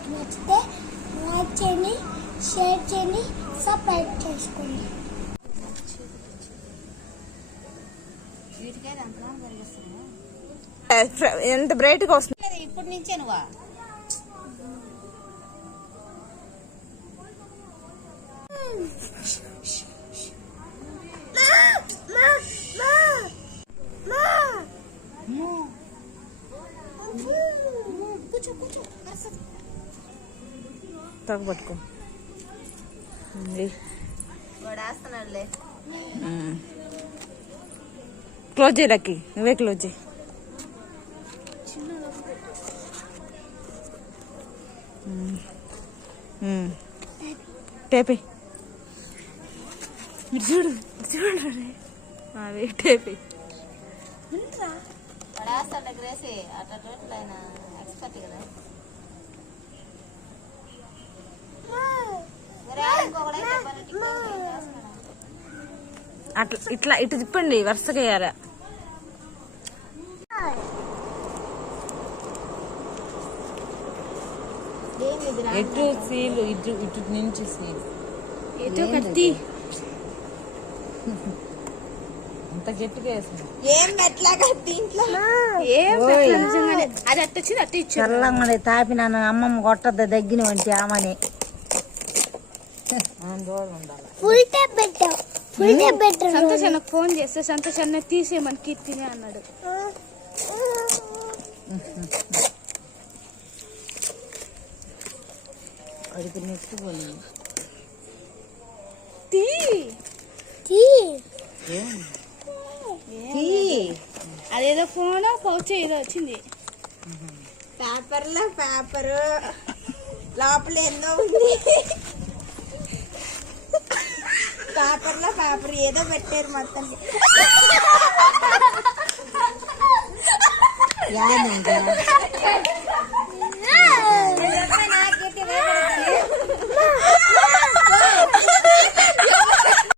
మీకు నచ్చితే లైక్ చేయండి, షేర్ చేయండి, సబ్స్క్రైబ్ చేసుకోండి. ఎంత బ్రైట్గా వస్తుంది ఇప్పుడు నుంచే నువ్వా తగ్గబట్టుకో వాడేస్తున్నాడులే. క్లోజ్ చేయి లక్కి, నువ్వే క్లోజ్ చేయి. టేపే మీరు చూడు చూడండి అవి టేపే వాడేస్తాడు గ్రేసి అట్లా ఆయన ఎక్స్పర్ట్ కదా. అట్లా ఇట్లా ఇటు తిప్పండి, వరుసగా వేయాలా. ఎటు సీలు ఇటు ఇటు నుంచి సీలు ఎటు కత్తి అంత గట్టిగా వేసింది. ఏం ఎట్లా కత్తి ఇంట్లో అది అట్టొచ్చింది అట్ట ఇచ్చి చల్లంగా తాపినాను. అమ్మమ్మ కొట్టద్ద దగ్గిన వంటి ఆమెని ఫుల్ టైప్ పెట్టాం. సంతోష్ అన్నకు ఫోన్ చేస్తే సంతోష్ అన్న తీసేయమని కీర్తిని అన్నాడు. అడిగి నెట్టుకోని అదేదో ఫోన్ పౌచ్ ఏదో వచ్చింది. పేపర్లో పేపరు లోపల ఎన్నో ఉంది. పేపర్లో పేపర్ ఏదో పెట్టారు మొత్తం.